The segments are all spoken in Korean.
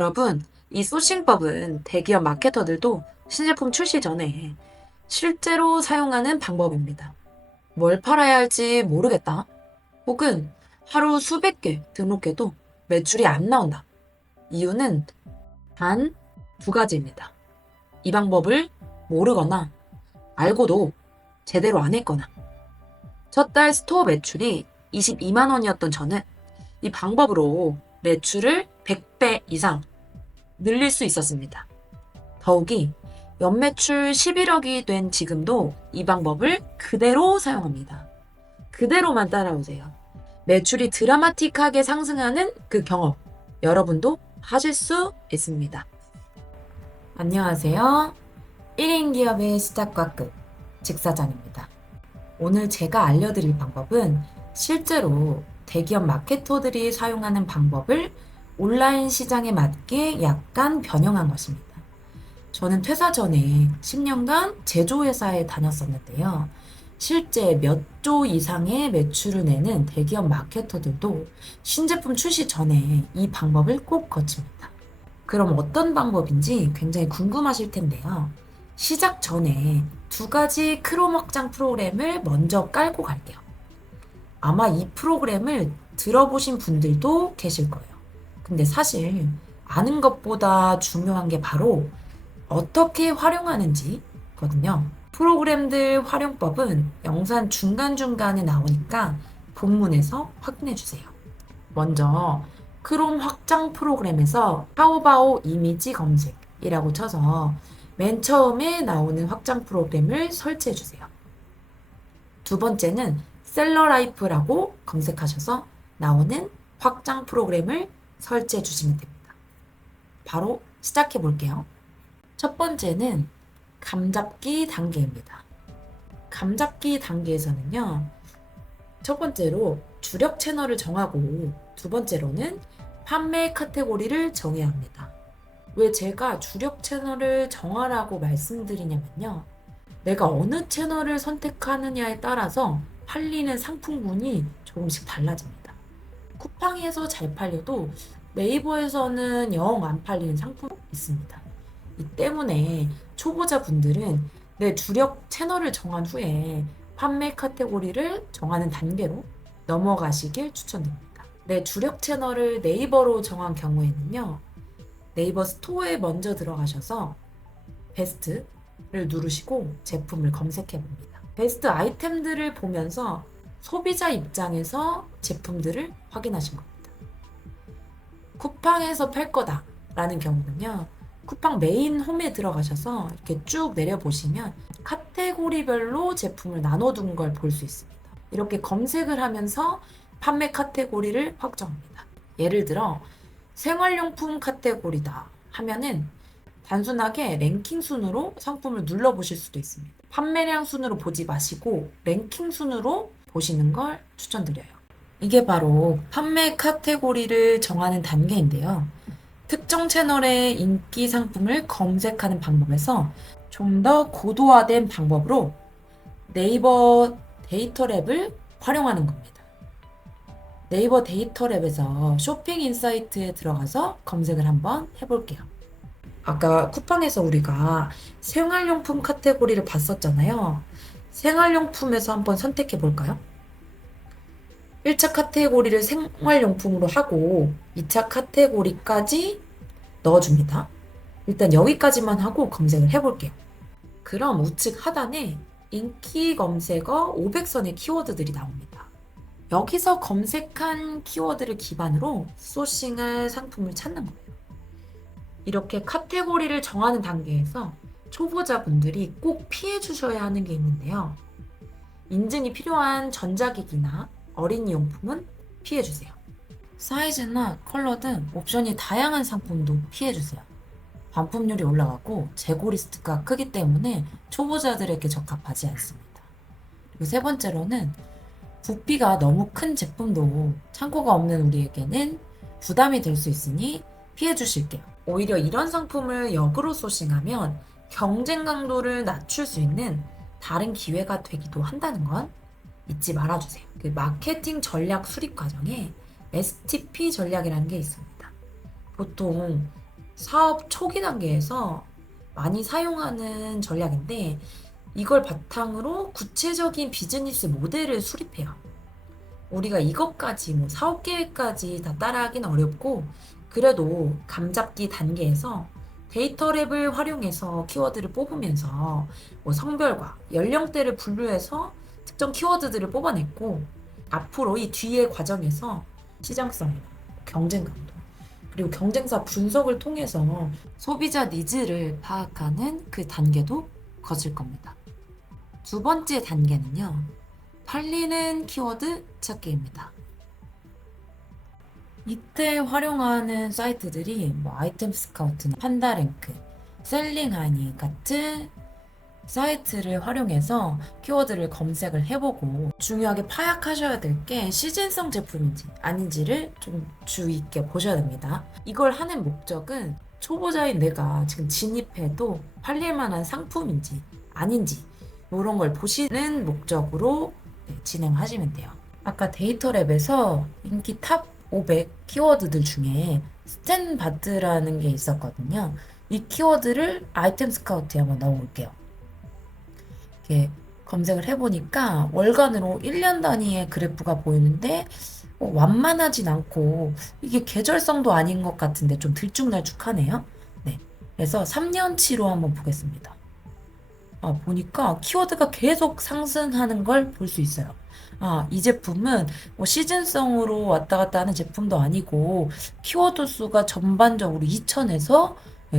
여러분, 이 소싱법은 대기업 마케터들도 신제품 출시 전에 실제로 사용하는 방법입니다. 뭘 팔아야 할지 모르겠다. 혹은 하루 수백 개 등록해도 매출이 안 나온다. 이유는 단 두 가지입니다. 이 방법을 모르거나 알고도 제대로 안 했거나. 첫 달 스토어 매출이 22만 원이었던 저는 이 방법으로 매출을 100배 이상 늘릴 수 있었습니다. 더욱이 연매출 11억이 된 지금도 이 방법을 그대로 사용합니다. 그대로만 따라오세요. 매출이 드라마틱하게 상승하는 그 경험, 여러분도 하실 수 있습니다. 안녕하세요. 1인 기업의 시작과 끝, 직사장입니다. 오늘 제가 알려드릴 방법은 실제로 대기업 마케터들이 사용하는 방법을 온라인 시장에 맞게 약간 변형한 것입니다. 저는 퇴사 전에 10년간 제조회사에 다녔었는데요. 실제 몇 조 이상의 매출을 내는 대기업 마케터들도 신제품 출시 전에 이 방법을 꼭 거칩니다. 그럼 어떤 방법인지 굉장히 궁금하실 텐데요. 시작 전에 두 가지 크롬 확장 프로그램을 먼저 깔고 갈게요. 아마 이 프로그램을 들어보신 분들도 계실 거예요. 근데 사실 아는 것보다 중요한 게 바로 어떻게 활용하는지거든요. 프로그램들 활용법은 영상 중간중간에 나오니까 본문에서 확인해 주세요. 먼저 크롬 확장 프로그램에서 타오바오 이미지 검색이라고 쳐서 맨 처음에 나오는 확장 프로그램을 설치해 주세요. 두 번째는 셀러라이프라고 검색하셔서 나오는 확장 프로그램을 설치해 주시면 됩니다. 바로 시작해 볼게요. 첫 번째는 감잡기 단계입니다. 감잡기 단계에서는요, 첫 번째로 주력 채널을 정하고 두 번째로는 판매 카테고리를 정해야 합니다. 왜 제가 주력 채널을 정하라고 말씀드리냐면요. 내가 어느 채널을 선택하느냐에 따라서 팔리는 상품군이 조금씩 달라집니다. 쿠팡에서 잘 팔려도 네이버에서는 영 안 팔리는 상품이 있습니다. 이 때문에 초보자분들은 내 주력 채널을 정한 후에 판매 카테고리를 정하는 단계로 넘어가시길 추천드립니다. 내 주력 채널을 네이버로 정한 경우에는요. 네이버 스토어에 먼저 들어가셔서 베스트를 누르시고 제품을 검색해 봅니다. 베스트 아이템들을 보면서 소비자 입장에서 제품들을 확인하신 겁니다. 쿠팡에서 팔 거다 라는 경우는요. 쿠팡 메인 홈에 들어가셔서 이렇게 쭉 내려보시면 카테고리별로 제품을 나눠둔 걸 볼 수 있습니다. 이렇게 검색을 하면서 판매 카테고리를 확정합니다. 예를 들어 생활용품 카테고리다 하면은 단순하게 랭킹 순으로 상품을 눌러보실 수도 있습니다. 판매량 순으로 보지 마시고 랭킹 순으로 보시는 걸 추천드려요. 이게 바로 판매 카테고리를 정하는 단계인데요. 특정 채널의 인기 상품을 검색하는 방법에서 좀 더 고도화된 방법으로 네이버 데이터랩을 활용하는 겁니다. 네이버 데이터랩에서 쇼핑 인사이트에 들어가서 검색을 한번 해볼게요. 아까 쿠팡에서 우리가 생활용품 카테고리를 봤었잖아요. 생활용품에서 한번 선택해 볼까요? 1차 카테고리를 생활용품으로 하고 2차 카테고리까지 넣어줍니다. 일단 여기까지만 하고 검색을 해볼게요. 그럼 우측 하단에 인기 검색어 500선의 키워드들이 나옵니다. 여기서 검색한 키워드를 기반으로 소싱할 상품을 찾는 거예요. 이렇게 카테고리를 정하는 단계에서 초보자분들이 꼭 피해 주셔야 하는 게 있는데요. 인증이 필요한 전자기기나 어린이용품은 피해주세요. 사이즈나 컬러 등 옵션이 다양한 상품도 피해주세요. 반품률이 올라가고 재고 리스트가 크기 때문에 초보자들에게 적합하지 않습니다. 그리고 세 번째로는 부피가 너무 큰 제품도 창고가 없는 우리에게는 부담이 될 수 있으니 피해주실게요. 오히려 이런 상품을 역으로 소싱하면 경쟁 강도를 낮출 수 있는 다른 기회가 되기도 한다는 건 잊지 말아주세요. 그 마케팅 전략 수립 과정에 STP 전략이라는 게 있습니다. 보통 사업 초기 단계에서 많이 사용하는 전략인데 이걸 바탕으로 구체적인 비즈니스 모델을 수립해요. 우리가 이것까지 뭐 사업 계획까지 다 따라하기는 어렵고 그래도 감잡기 단계에서 데이터랩을 활용해서 키워드를 뽑으면서 뭐 성별과 연령대를 분류해서 특정 키워드들을 뽑아냈고 앞으로 이 뒤의 과정에서 시장성이나 경쟁 강도 그리고 경쟁사 분석을 통해서 소비자 니즈를 파악하는 그 단계도 거칠 겁니다. 두 번째 단계는요. 팔리는 키워드 찾기입니다. 이때 활용하는 사이트들이 뭐 아이템 스카우트나 판다랭크, 셀링하니 같은 사이트를 활용해서 키워드를 검색을 해보고 중요하게 파악하셔야 될 게 시즌성 제품인지 아닌지를 좀 주의 있게 보셔야 됩니다. 이걸 하는 목적은 초보자인 내가 지금 진입해도 팔릴 만한 상품인지 아닌지 이런 걸 보시는 목적으로 진행하시면 돼요. 아까 데이터랩에서 인기 탑 500 키워드들 중에 스탠바드라는 게 있었거든요. 이 키워드를 아이템 스카우트에 한번 넣어볼게요. 이렇게 검색을 해보니까 월간으로 1년 단위의 그래프가 보이는데 완만하진 않고 이게 계절성도 아닌 것 같은데 좀 들쭉날쭉하네요. 네, 그래서 3년치로 한번 보겠습니다. 보니까 키워드가 계속 상승하는 걸 볼 수 있어요. 이 제품은 뭐 시즌성으로 왔다 갔다 하는 제품도 아니고 키워드 수가 전반적으로 2천에서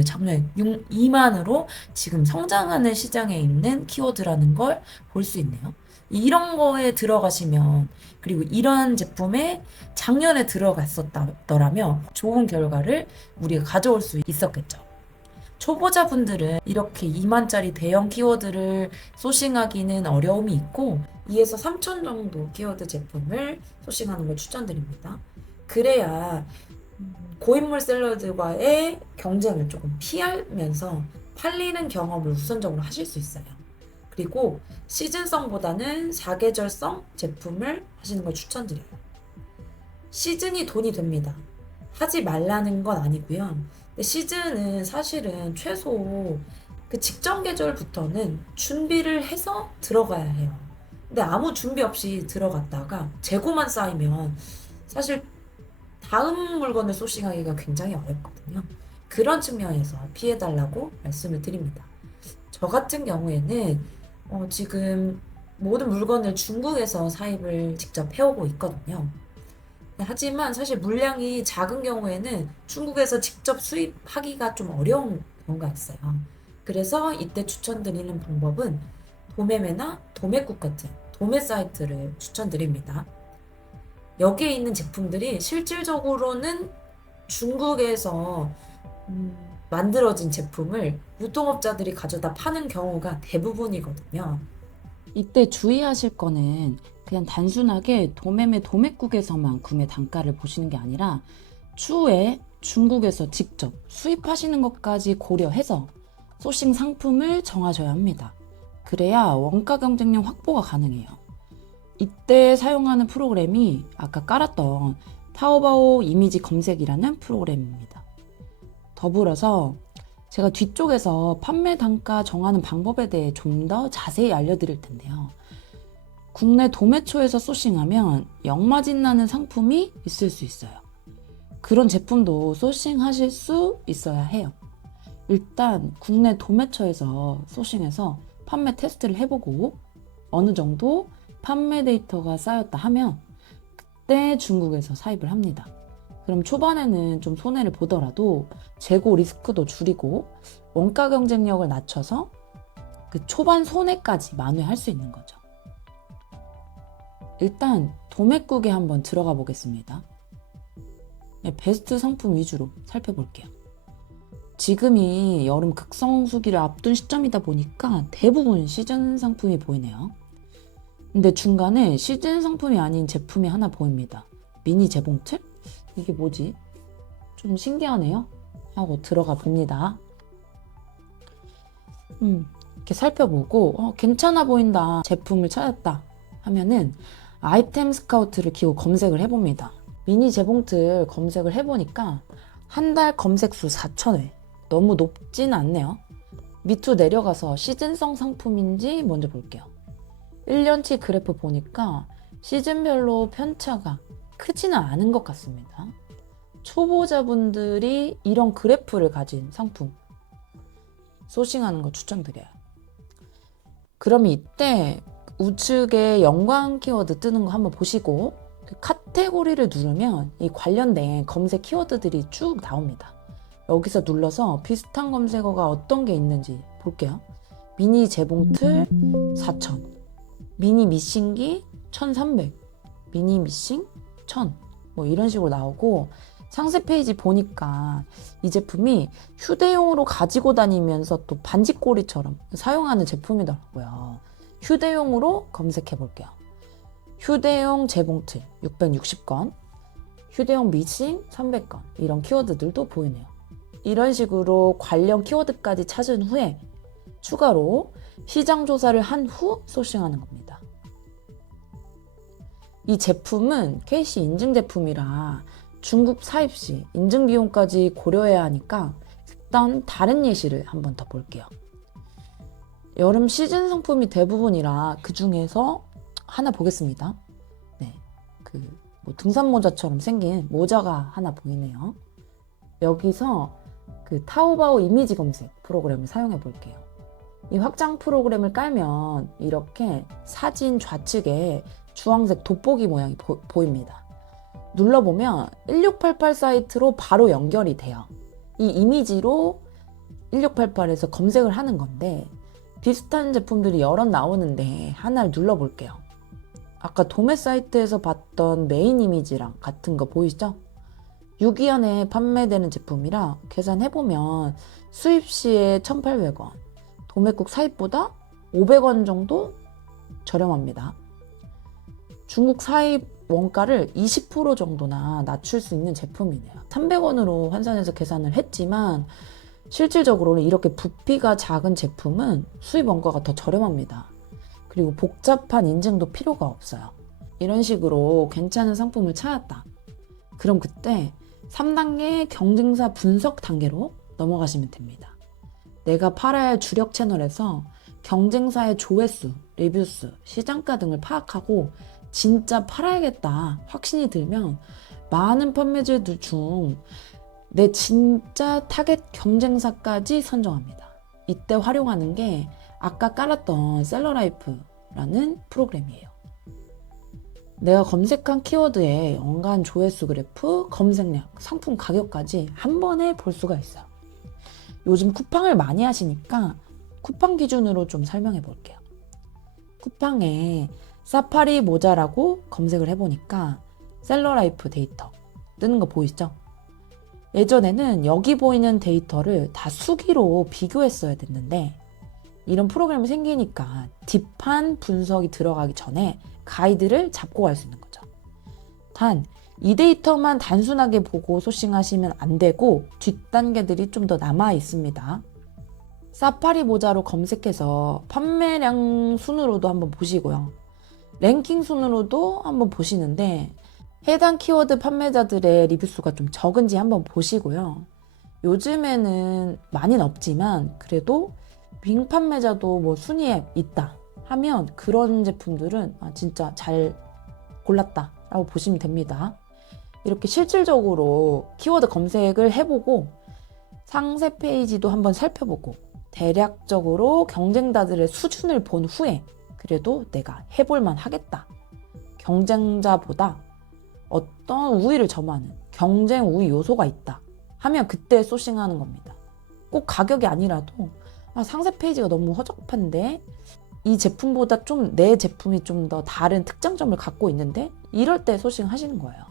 작년에 2만으로 지금 성장하는 시장에 있는 키워드라는 걸 볼 수 있네요. 이런 거에 들어가시면 그리고 이런 제품에 작년에 들어갔었더라면 좋은 결과를 우리가 가져올 수 있었겠죠. 초보자분들은 이렇게 2만짜리 대형 키워드를 소싱하기는 어려움이 있고 2에서 3천 정도 키워드 제품을 소싱하는 걸 추천드립니다. 그래야 고인물 셀러들과의 경쟁을 조금 피하면서 팔리는 경험을 우선적으로 하실 수 있어요. 그리고 시즌성보다는 사계절성 제품을 하시는 걸 추천드려요. 시즌이 돈이 됩니다. 하지 말라는 건 아니고요. 근데 시즌은 사실은 최소 그 직전 계절부터는 준비를 해서 들어가야 해요. 근데 아무 준비 없이 들어갔다가 재고만 쌓이면 사실 다음 물건을 소싱하기가 굉장히 어렵거든요. 그런 측면에서 피해달라고 말씀을 드립니다. 저 같은 경우에는 지금 모든 물건을 중국에서 사입을 직접 해오고 있거든요. 하지만 사실 물량이 작은 경우에는 중국에서 직접 수입하기가 좀 어려운 경우가 있어요. 그래서 이때 추천드리는 방법은 도매매나 도매국 같은 도매 사이트를 추천드립니다. 여기에 있는 제품들이 실질적으로는 중국에서 만들어진 제품을 유통업자들이 가져다 파는 경우가 대부분이거든요. 이때 주의하실 거는 그냥 단순하게 도매매 도매국에서만 구매 단가를 보시는 게 아니라 추후에 중국에서 직접 수입하시는 것까지 고려해서 소싱 상품을 정하셔야 합니다. 그래야 원가 경쟁력 확보가 가능해요. 이때 사용하는 프로그램이 아까 깔았던 타오바오 이미지 검색이라는 프로그램입니다. 더불어서 제가 뒤쪽에서 판매 단가 정하는 방법에 대해 좀 더 자세히 알려드릴 텐데요. 국내 도매초에서 소싱하면 역마진 나는 상품이 있을 수 있어요. 그런 제품도 소싱하실 수 있어야 해요. 일단 국내 도매처에서 소싱해서 판매 테스트를 해보고 어느 정도 판매 데이터가 쌓였다 하면 그때 중국에서 사입을 합니다. 그럼 초반에는 좀 손해를 보더라도 재고 리스크도 줄이고 원가 경쟁력을 낮춰서 그 초반 손해까지 만회할 수 있는 거죠. 일단 도매국에 한번 들어가 보겠습니다. 베스트 상품 위주로 살펴볼게요. 지금이 여름 극성수기를 앞둔 시점이다 보니까 대부분 시즌 상품이 보이네요. 근데 중간에 시즌 상품이 아닌 제품이 하나 보입니다. 미니 재봉틀? 이게 뭐지? 좀 신기하네요. 하고 들어가 봅니다. 이렇게 살펴보고 괜찮아 보인다. 제품을 찾았다 하면은 아이템 스카우트를 키고 검색을 해봅니다. 미니 재봉틀 검색을 해보니까 한 달 검색 수 4,000회. 너무 높진 않네요. 밑으로 내려가서 시즌성 상품인지 먼저 볼게요. 1년치 그래프 보니까 시즌별로 편차가 크지는 않은 것 같습니다. 초보자분들이 이런 그래프를 가진 상품 소싱하는 거 추천드려요. 그러면 이때 우측에 연관 키워드 뜨는 거 한번 보시고 그 카테고리를 누르면 이 관련된 검색 키워드들이 쭉 나옵니다. 여기서 눌러서 비슷한 검색어가 어떤 게 있는지 볼게요. 미니 재봉틀 4,000, 미니 미싱기 1,300, 미니 미싱 1,000, 뭐 이런 식으로 나오고 상세 페이지 보니까 이 제품이 휴대용으로 가지고 다니면서 또 반지꼬리처럼 사용하는 제품이더라고요. 휴대용으로 검색해 볼게요. 휴대용 재봉틀 660건, 휴대용 미싱 300건, 이런 키워드들도 보이네요. 이런 식으로 관련 키워드까지 찾은 후에 추가로 시장 조사를 한 후 소싱하는 겁니다. 이 제품은 KC 인증 제품이라 중국 사입 시 인증 비용까지 고려해야 하니까 일단 다른 예시를 한번 더 볼게요. 여름 시즌 상품이 대부분이라 그 중에서 하나 보겠습니다. 네, 뭐 등산 모자처럼 생긴 모자가 하나 보이네요. 여기서 타오바오 이미지 검색 프로그램을 사용해 볼게요. 이 확장 프로그램을 깔면 이렇게 사진 좌측에 주황색 돋보기 모양이 보입니다. 눌러보면 1688 사이트로 바로 연결이 돼요. 이 이미지로 1688에서 검색을 하는 건데 비슷한 제품들이 여러 나오는데 하나를 눌러볼게요. 아까 도매 사이트에서 봤던 메인 이미지랑 같은 거 보이시죠? 6위안에 판매되는 제품이라 계산해보면 수입 시에 1,800원, 도매국 사입보다 500원 정도 저렴합니다. 중국 사입 원가를 20% 정도나 낮출 수 있는 제품이네요. 300원으로 환산해서 계산을 했지만 실질적으로는 이렇게 부피가 작은 제품은 수입 원가가 더 저렴합니다. 그리고 복잡한 인증도 필요가 없어요. 이런 식으로 괜찮은 상품을 찾았다. 그럼 그때 3단계 경쟁사 분석 단계로 넘어가시면 됩니다. 내가 팔아야 할 주력 채널에서 경쟁사의 조회수, 리뷰수, 시장가 등을 파악하고 진짜 팔아야겠다 확신이 들면 많은 판매자들 중 내 진짜 타겟 경쟁사까지 선정합니다. 이때 활용하는 게 아까 깔았던 셀러라이프라는 프로그램이에요. 내가 검색한 키워드의 연간 조회수 그래프, 검색량, 상품 가격까지 한 번에 볼 수가 있어요. 요즘 쿠팡을 많이 하시니까 쿠팡 기준으로 좀 설명해 볼게요. 쿠팡에 사파리 모자라고 검색을 해보니까 셀러라이프 데이터 뜨는 거 보이시죠? 예전에는 여기 보이는 데이터를 다 수기로 비교했어야 됐는데 이런 프로그램이 생기니까 딥한 분석이 들어가기 전에 가이드를 잡고 갈 수 있는 거죠. 단, 이 데이터만 단순하게 보고 소싱하시면 안 되고 뒷단계들이 좀 더 남아 있습니다. 사파리 모자로 검색해서 판매량 순으로도 한번 보시고요. 랭킹 순으로도 한번 보시는데 해당 키워드 판매자들의 리뷰수가 좀 적은지 한번 보시고요. 요즘에는 많이는 없지만 그래도 윙 판매자도 뭐 순위에 있다 하면 그런 제품들은 진짜 잘 골랐다 라고 보시면 됩니다. 이렇게 실질적으로 키워드 검색을 해보고 상세 페이지도 한번 살펴보고 대략적으로 경쟁자들의 수준을 본 후에 그래도 내가 해볼만 하겠다. 경쟁자보다 어떤 우위를 점하는 경쟁 우위 요소가 있다 하면 그때 소싱하는 겁니다. 꼭 가격이 아니라도 상세 페이지가 너무 허접한데 이 제품보다 좀 내 제품이 좀 더 다른 특장점을 갖고 있는데 이럴 때 소싱하시는 거예요.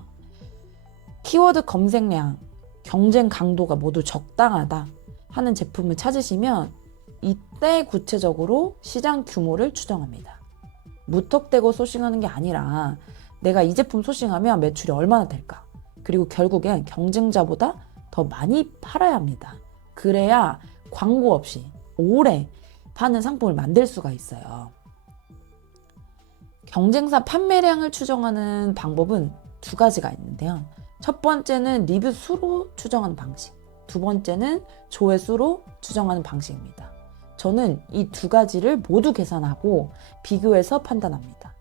키워드 검색량, 경쟁 강도가 모두 적당하다 하는 제품을 찾으시면 이때 구체적으로 시장 규모를 추정합니다. 무턱대고 소싱하는 게 아니라 내가 이 제품 소싱하면 매출이 얼마나 될까? 그리고 결국엔 경쟁자보다 더 많이 팔아야 합니다. 그래야 광고 없이 오래 파는 상품을 만들 수가 있어요. 경쟁사 판매량을 추정하는 방법은 두 가지가 있는데요. 첫 번째는 리뷰 수로 추정하는 방식, 두 번째는 조회수로 추정하는 방식입니다. 저는 이 두 가지를 모두 계산하고 비교해서 판단합니다.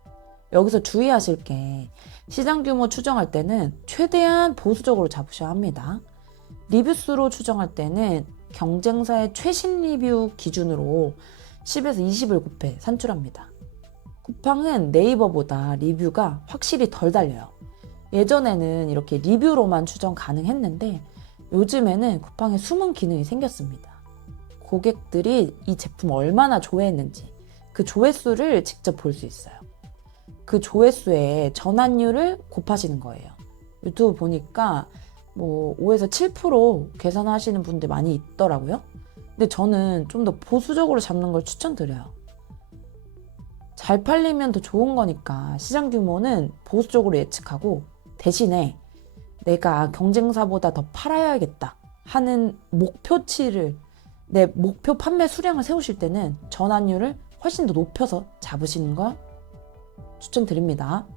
여기서 주의하실 게 시장 규모 추정할 때는 최대한 보수적으로 잡으셔야 합니다. 리뷰 수로 추정할 때는 경쟁사의 최신 리뷰 기준으로 10에서 20을 곱해 산출합니다. 쿠팡은 네이버보다 리뷰가 확실히 덜 달려요. 예전에는 이렇게 리뷰로만 추정 가능했는데 요즘에는 쿠팡에 숨은 기능이 생겼습니다. 고객들이 이 제품을 얼마나 좋아했는지 그 조회수를 직접 볼 수 있어요. 그 조회수에 전환율을 곱하시는 거예요. 유튜브 보니까 5에서 7% 계산하시는 분들 많이 있더라고요. 근데 저는 좀 더 보수적으로 잡는 걸 추천드려요. 잘 팔리면 더 좋은 거니까 시장 규모는 보수적으로 예측하고 대신에 내가 경쟁사보다 더 팔아야겠다 하는 목표치를, 내 목표 판매 수량을 세우실 때는 전환율을 훨씬 더 높여서 잡으시는 걸 추천드립니다.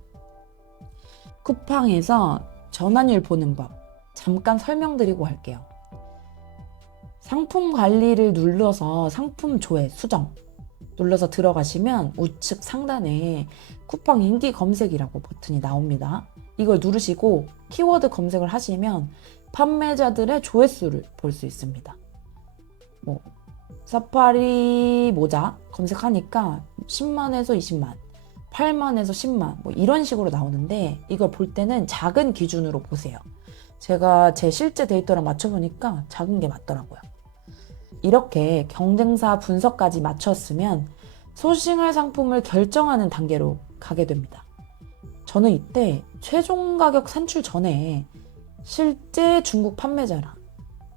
쿠팡에서 전환율 보는 법 잠깐 설명드리고 할게요. 상품 관리를 눌러서 상품 조회 수정 눌러서 들어가시면 우측 상단에 쿠팡 인기 검색이라고 버튼이 나옵니다. 이걸 누르시고 키워드 검색을 하시면 판매자들의 조회수를 볼 수 있습니다. 사파리 모자 검색하니까 10만에서 20만, 8만에서 10만 이런 식으로 나오는데 이걸 볼 때는 작은 기준으로 보세요. 제가 제 실제 데이터랑 맞춰보니까 작은 게 맞더라고요. 이렇게 경쟁사 분석까지 마쳤으면 소싱할 상품을 결정하는 단계로 가게 됩니다. 저는 이때 최종 가격 산출 전에 실제 중국 판매자랑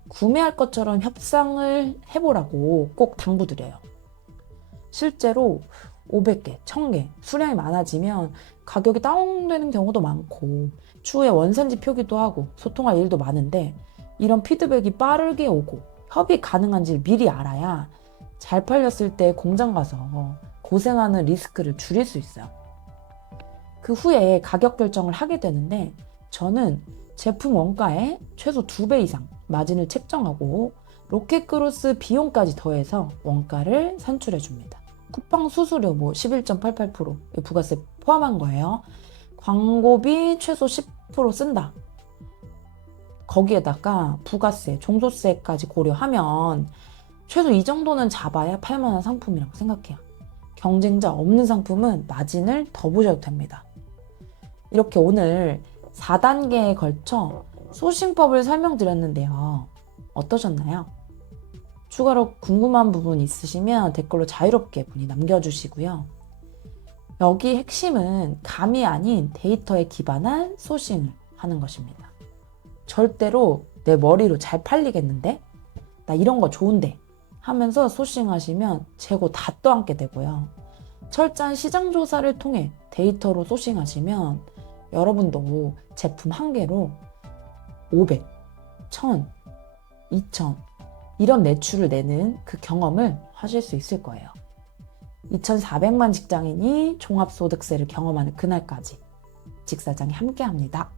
구매할 것처럼 협상을 해보라고 꼭 당부드려요. 실제로 500개, 1000개 수량이 많아지면 가격이 다운되는 경우도 많고 추후에 원산지 표기도 하고 소통할 일도 많은데 이런 피드백이 빠르게 오고 협의 가능한지를 미리 알아야 잘 팔렸을 때 공장 가서 고생하는 리스크를 줄일 수 있어요. 그 후에 가격 결정을 하게 되는데 저는 제품 원가의 최소 2배 이상 마진을 책정하고 로켓크로스 비용까지 더해서 원가를 산출해 줍니다. 쿠팡 수수료 11.88% 부가세 포함한 거예요. 광고비 최소 10% 쓴다. 거기에다가 부가세, 종소세까지 고려하면 최소 이 정도는 잡아야 팔만한 상품이라고 생각해요. 경쟁자 없는 상품은 마진을 더 보셔도 됩니다. 이렇게 오늘 4단계에 걸쳐 소싱법을 설명드렸는데요. 어떠셨나요? 추가로 궁금한 부분 있으시면 댓글로 자유롭게 문의 남겨주시고요. 여기 핵심은 감이 아닌 데이터에 기반한 소싱을 하는 것입니다. 절대로 내 머리로 잘 팔리겠는데? 나 이런 거 좋은데? 하면서 소싱하시면 재고 다 떠안게 되고요. 철저한 시장 조사를 통해 데이터로 소싱하시면 여러분도 제품 한 개로 500, 1000, 2000 이런 매출을 내는 그 경험을 하실 수 있을 거예요. 2400만 직장인이 종합소득세를 경험하는 그날까지 직사장이 함께합니다.